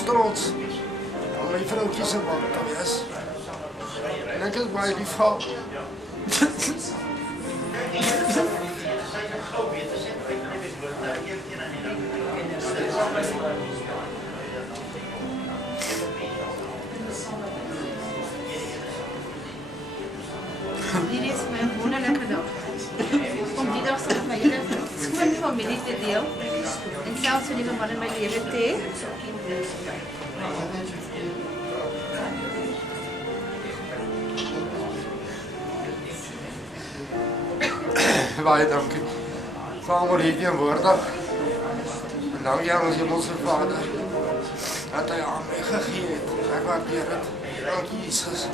is trots om my vrouwtjie se man te wees. En ek is baie lief vir haar. Hierdie is my wonderlike dag. Om die dag saam met my hele skoon familie te deel. En selfs so liewe man in my lewe te hê. Baie dankie. Vader, hier teenwoordig. En dankie aan ons hemelse Vader dat hy aan my gegee het. Ek waardeer dit. Dankie Jesus.